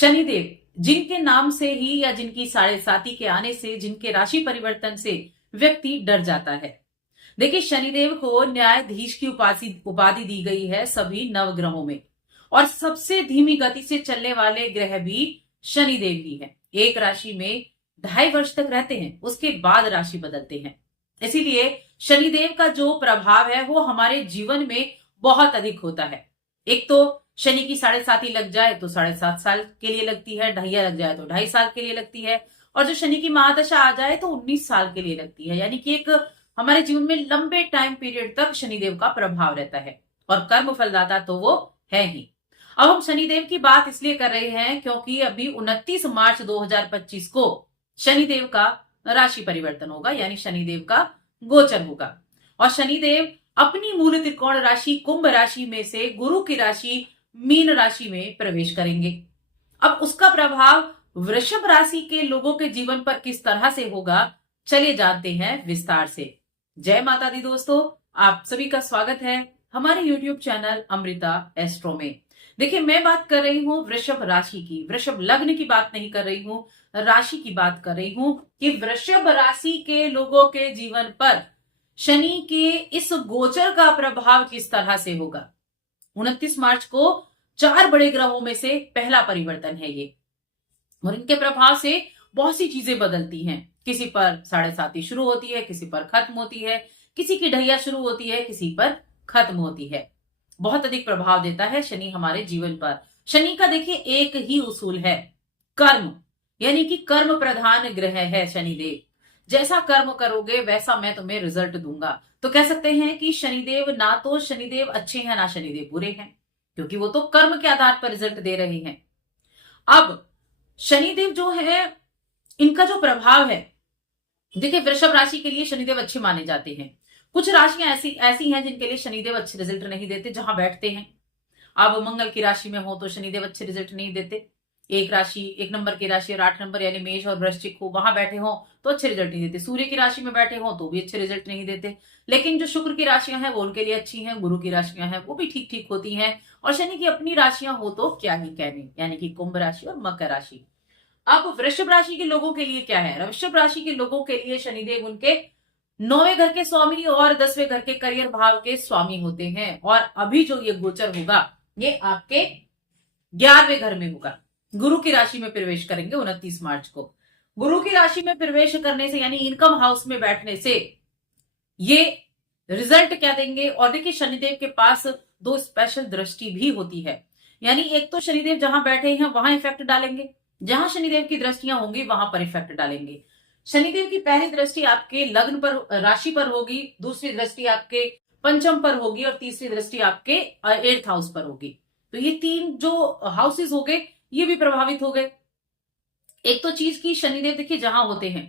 शनिदेव जिनके नाम से ही या जिनकी साढ़े साती के आने से, जिनके राशि परिवर्तन से व्यक्ति डर जाता है। देखिए, शनिदेव को न्यायाधीश की उपाधि दी गई है सभी नवग्रहों में, और सबसे धीमी गति से चलने वाले ग्रह भी शनिदेव ही है। एक राशि में 2.5 वर्ष तक रहते हैं, उसके बाद राशि बदलते हैं। इसीलिए शनिदेव का जो प्रभाव है वो हमारे जीवन में बहुत अधिक होता है। एक तो शनि की साढ़े साती लग जाए तो 7.5 साल के लिए लगती है, ढैया लग जाए तो 2.5 साल के लिए लगती है, और जो शनि की महादशा आ जाए तो 19 साल के लिए लगती है। यानी कि एक हमारे जीवन में लंबे टाइम पीरियड तक शनिदेव का प्रभाव रहता है, और कर्म फलदाता तो वो है ही। अब हम शनिदेव की बात इसलिए कर रहे हैं क्योंकि अभी 29 मार्च 2025 को शनिदेव का राशि परिवर्तन होगा, यानी शनिदेव का गोचर होगा, और शनिदेव अपनी मूल त्रिकोण राशि कुंभ राशि में से गुरु की राशि मीन राशि में प्रवेश करेंगे। अब उसका प्रभाव वृषभ राशि के लोगों के जीवन पर किस तरह से होगा, चलिए जानते हैं विस्तार से। जय माता दी दोस्तों, आप सभी का स्वागत है हमारे YouTube चैनल अमृता एस्ट्रो में। देखिए, मैं बात कर रही हूं वृषभ राशि की, वृषभ लग्न की बात नहीं कर रही हूं, राशि की बात कर रही हूं कि वृषभ राशि के लोगों के जीवन पर शनि के इस गोचर का प्रभाव किस तरह से होगा। 29 मार्च को 4 बड़े ग्रहों में से पहला परिवर्तन है ये, और इनके प्रभाव से बहुत सी चीजें बदलती हैं। किसी पर साढ़े साती शुरू होती है, किसी पर खत्म होती है, किसी की ढैया शुरू होती है, किसी पर खत्म होती है। बहुत अधिक प्रभाव देता है शनि हमारे जीवन पर। शनि का देखिए एक ही उसूल है, कर्म, यानी कि कर्म प्रधान ग्रह है शनिदेव। जैसा कर्म करोगे वैसा मैं तुम्हें रिजल्ट दूंगा। तो कह सकते हैं कि शनिदेव ना तो शनिदेव अच्छे हैं ना शनिदेव बुरे हैं, क्योंकि वो तो कर्म के आधार पर रिजल्ट दे रहे हैं। अब शनिदेव जो है, इनका जो प्रभाव है, देखिए वृषभ राशि के लिए शनिदेव अच्छे माने जाते हैं। कुछ राशियां ऐसी हैं जिनके लिए शनिदेव अच्छे रिजल्ट नहीं देते जहां बैठते हैं। अब मंगल की राशि में हो तो शनिदेव अच्छे रिजल्ट नहीं देते। एक नंबर की राशि और 8 नंबर यानी मेष और वृश्चिक हो, वहां बैठे हो तो अच्छे रिजल्ट नहीं देते। सूर्य की राशि में बैठे हो तो भी अच्छे रिजल्ट नहीं देते। लेकिन जो शुक्र की राशियां हैं वो उनके लिए अच्छी हैं, गुरु की राशियां हैं वो भी ठीक ठीक होती हैं, और शनि की अपनी राशियां हो तो क्या ही कहने, यानी कि कुंभ राशि और मकर राशि। अब वृषभ राशि के लोगों के लिए क्या है। वृषभ राशि के लोगों के लिए शनिदेव उनके 9वें घर के स्वामी और 10वें घर के करियर भाव के स्वामी होते हैं, और अभी जो ये गोचर होगा ये आपके 11वें घर में होगा। गुरु की राशि में प्रवेश करेंगे 29 मार्च को। गुरु की राशि में प्रवेश करने से यानी इनकम हाउस में बैठने से ये रिजल्ट क्या देंगे। और देखिए, शनिदेव के पास 2 स्पेशल दृष्टि भी होती है, यानी एक तो शनिदेव जहां बैठे हैं वहां इफेक्ट डालेंगे, जहां शनिदेव की दृष्टियां होंगी वहां पर इफेक्ट डालेंगे। शनिदेव की पहली दृष्टि आपके लग्न पर, राशि पर होगी, दूसरी दृष्टि आपके पंचम पर होगी, और तीसरी दृष्टि आपके 8th हाउस पर होगी। तो ये 3 जो हाउसेस हो गए ये भी प्रभावित हो गए। एक तो चीज की शनिदेव देखिए जहां होते हैं,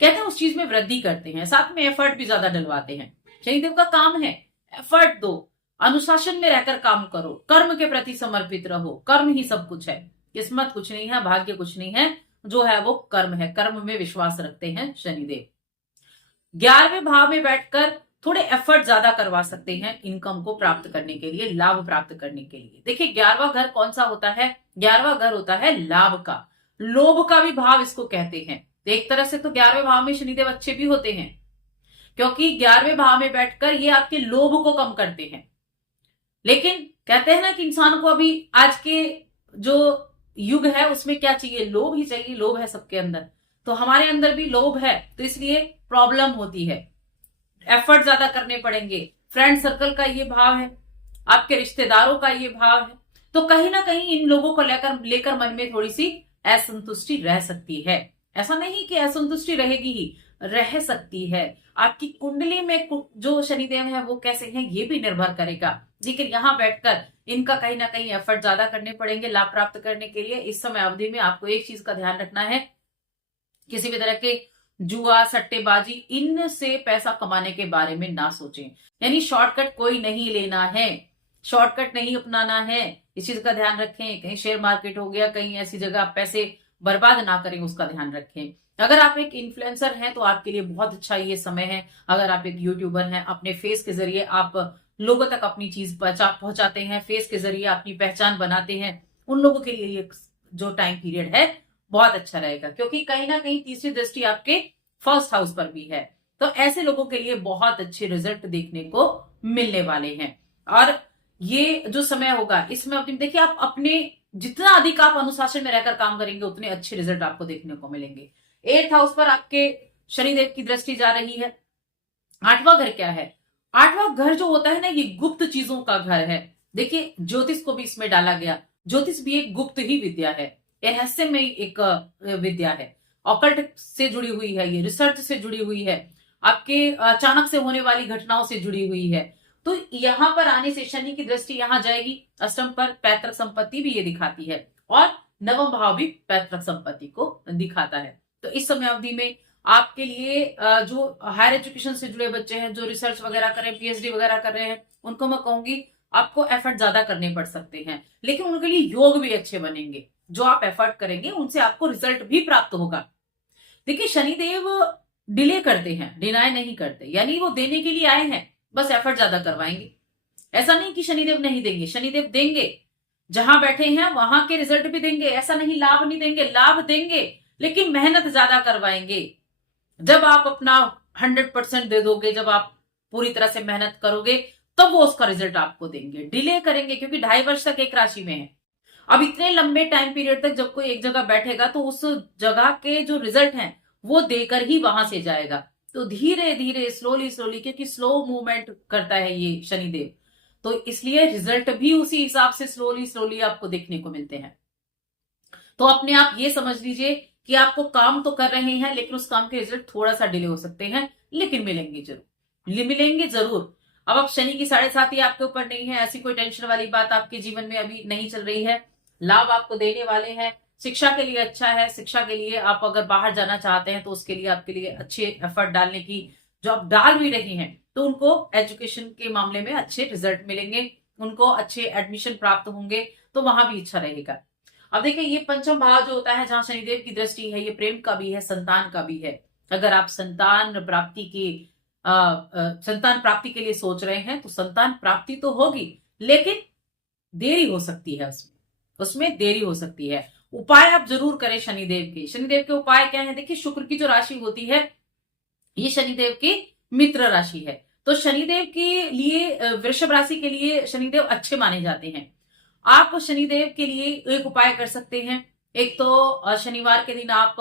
कहते हैं उस चीज में वृद्धि करते हैं, साथ में एफर्ट भी ज्यादा डलवाते हैं। शनिदेव का काम है एफर्ट दो, अनुशासन में रहकर काम करो, कर्म के प्रति समर्पित रहो। कर्म ही सब कुछ है, किस्मत कुछ नहीं है, भाग्य कुछ नहीं है, जो है वो कर्म है। कर्म में विश्वास रखते हैं शनिदेव। 11वें भाव में बैठकर थोड़े एफर्ट ज्यादा करवा सकते हैं इनकम को प्राप्त करने के लिए, लाभ प्राप्त करने के लिए। देखिए 11वां घर कौन सा होता है, 11वां घर होता है लाभ का, लोभ का भी भाव इसको कहते हैं। तो एक तरह से तो 11वें भाव में शनिदेव अच्छे भी होते हैं, क्योंकि 11वें भाव में बैठकर ये आपके लोभ को कम करते हैं। लेकिन कहते हैं ना कि इंसान को अभी आज के जो युग है उसमें क्या चाहिए, लोभ ही चाहिए। लोभ है सबके अंदर, तो हमारे अंदर भी लोभ है, तो इसलिए प्रॉब्लम होती है, एफर्ट ज्यादा करने पड़ेंगे। फ्रेंड सर्कल का ये भाव है, आपके रिश्तेदारों का ये भाव है, तो कहीं ना कहीं इन लोगों को लेकर मन में थोड़ी सी असंतुष्टि रह सकती है। ऐसा नहीं कि असंतुष्टि रहेगी ही, रह सकती है। आपकी कुंडली में जो शनिदेव है वो कैसे हैं ये भी निर्भर करेगा। लेकिन यहाँ बैठकर इनका कहीं ना कहीं एफर्ट ज्यादा करने पड़ेंगे लाभ प्राप्त करने के लिए। इस समय अवधि में आपको एक चीज का ध्यान रखना है, किसी भी तरह के जुआ सट्टेबाजी इनसे पैसा कमाने के बारे में ना सोचें। यानी शॉर्टकट कोई नहीं लेना है, शॉर्टकट नहीं अपनाना है, इस चीज का ध्यान रखें। कहीं शेयर मार्केट हो गया, कहीं ऐसी जगह आप पैसे बर्बाद ना करें, उसका ध्यान रखें। अगर आप एक इन्फ्लुएंसर हैं तो आपके लिए बहुत अच्छा ये समय है। अगर आप एक यूट्यूबर हैं, अपने फेस के जरिए आप लोगों तक अपनी चीज पहुंचाते हैं, फेस के जरिए अपनी पहचान बनाते हैं, उन लोगों के लिए ये जो टाइम पीरियड है बहुत अच्छा रहेगा, क्योंकि कहीं ना कहीं तीसरी दृष्टि आपके फर्स्ट हाउस पर भी है। तो ऐसे लोगों के लिए बहुत अच्छे रिजल्ट देखने को मिलने वाले हैं। और ये जो समय होगा इसमें अपनी देखिए, आप अपने जितना अधिक आप अनुशासन में रहकर काम करेंगे उतने अच्छे रिजल्ट आपको देखने को मिलेंगे। 8th हाउस पर आपके शनिदेव की दृष्टि जा रही है। 8वां घर क्या है? 8वां घर जो होता है ना, ये गुप्त चीजों का घर है। देखिए, ज्योतिष को भी इसमें डाला गया। ज्योतिष भी एक गुप्त ही विद्या है, रहस्यमय एक विद्या है, ऑकल्ट से जुड़ी हुई है, ये रिसर्च से जुड़ी हुई है, आपके अचानक से होने वाली घटनाओं से जुड़ी हुई है। तो यहां पर आने से शनि की दृष्टि यहां जाएगी अष्टम पर। पैतृक संपत्ति भी ये दिखाती है और नवम भाव भी पैतृक संपत्ति को दिखाता है। तो इस समय अवधि में आपके लिए जो हायर एजुकेशन से जुड़े बच्चे हैं, जो रिसर्च वगैरह कर रहे हैं, पीएचडी वगैरह कर रहे हैं, उनको मैं कहूंगी आपको एफर्ट ज्यादा करने पड़ सकते हैं, लेकिन उनके लिए योग भी अच्छे बनेंगे। जो आप एफर्ट करेंगे उनसे आपको रिजल्ट भी प्राप्त होगा। देखिए, शनिदेव डिले करते हैं, डिनाय नहीं करते, यानी वो देने के लिए आए हैं, बस एफर्ट ज्यादा करवाएंगे। ऐसा नहीं कि शनिदेव नहीं देंगे, शनिदेव देंगे, जहां बैठे हैं वहां के रिजल्ट भी देंगे। ऐसा नहीं लाभ नहीं देंगे, लाभ देंगे, लेकिन मेहनत ज्यादा करवाएंगे। जब आप अपना 100% दे दोगे, जब आप पूरी तरह से मेहनत करोगे, तब वो उसका रिजल्ट आपको देंगे। डिले करेंगे क्योंकि 2.5 वर्ष तक एक राशि में है। अब इतने लंबे टाइम पीरियड तक जब कोई एक जगह बैठेगा तो उस जगह के जो रिजल्ट हैं वो देकर ही वहां से जाएगा। तो धीरे धीरे स्लोली स्लोली, क्योंकि स्लो मूवमेंट करता है ये शनिदेव, तो इसलिए रिजल्ट भी उसी हिसाब से स्लोली स्लोली आपको देखने को मिलते हैं। तो अपने आप ये समझ लीजिए कि आपको काम तो कर रहे हैं, लेकिन उस काम के रिजल्ट थोड़ा सा डिले हो सकते हैं, लेकिन मिलेंगे जरूर, मिलेंगे जरूर। अब शनि की 7.5 आपके ऊपर नहीं है, ऐसी कोई टेंशन वाली बात आपके जीवन में अभी नहीं चल रही है। लाभ आपको देने वाले हैं। शिक्षा के लिए अच्छा है। शिक्षा के लिए आप अगर बाहर जाना चाहते हैं तो उसके लिए आपके लिए अच्छे एफर्ट डालने की, जो आप डाल भी रहे हैं, तो उनको एजुकेशन के मामले में अच्छे रिजल्ट मिलेंगे, उनको अच्छे एडमिशन प्राप्त होंगे, तो वहां भी अच्छा रहेगा। अब देखिए, ये पंचम भाव जो होता है जहां शनिदेव की दृष्टि है, ये प्रेम का भी है, संतान का भी है। अगर आप संतान प्राप्ति के लिए सोच रहे हैं तो संतान प्राप्ति तो होगी, लेकिन देरी हो सकती है, उसमें देरी हो सकती है। उपाय आप जरूर करें शनिदेव के। शनिदेव के उपाय क्या है? देखिए, शुक्र की जो राशि होती है ये शनिदेव की मित्र राशि है। तो शनिदेव के लिए, वृषभ राशि के लिए शनिदेव अच्छे माने जाते हैं। आप शनिदेव के लिए एक उपाय कर सकते हैं। एक तो शनिवार के दिन आप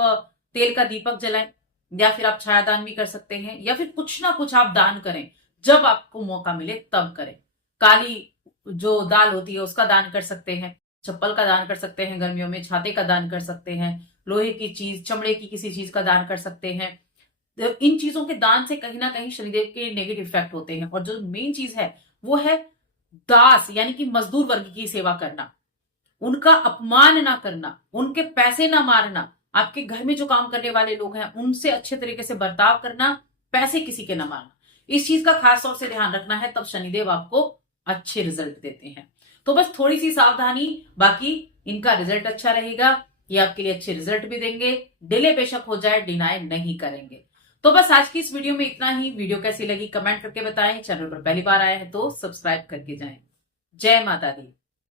तेल का दीपक जलाएं, या फिर आप छायादान भी कर सकते हैं, या फिर कुछ ना कुछ आप दान करें, जब आपको मौका मिले तब करें। काली जो दाल होती है उसका दान कर सकते हैं, चप्पल का दान कर सकते हैं, गर्मियों में छाते का दान कर सकते हैं, लोहे की चीज, चमड़े की किसी चीज का दान कर सकते हैं। इन चीजों के दान से कहीं ना कहीं शनिदेव के नेगेटिव इफेक्ट होते हैं। और जो मेन चीज है वो है दास, यानी कि मजदूर वर्ग की सेवा करना, उनका अपमान ना करना, उनके पैसे ना मारना, आपके घर में जो काम करने वाले लोग हैं उनसे अच्छे तरीके से बर्ताव करना, पैसे किसी के ना मारना, इस चीज का खास तौर से ध्यान रखना है, तब शनिदेव आपको अच्छे रिजल्ट देते हैं। तो बस थोड़ी सी सावधानी, बाकी इनका रिजल्ट अच्छा रहेगा। ये आपके लिए अच्छे रिजल्ट भी देंगे, डिले बेशक हो जाए, डिनाई नहीं करेंगे। तो बस आज की इस वीडियो में इतना ही। वीडियो कैसी लगी कमेंट करके बताएं। चैनल पर पहली बार आए हैं तो सब्सक्राइब करके जाएं। जय माता दी।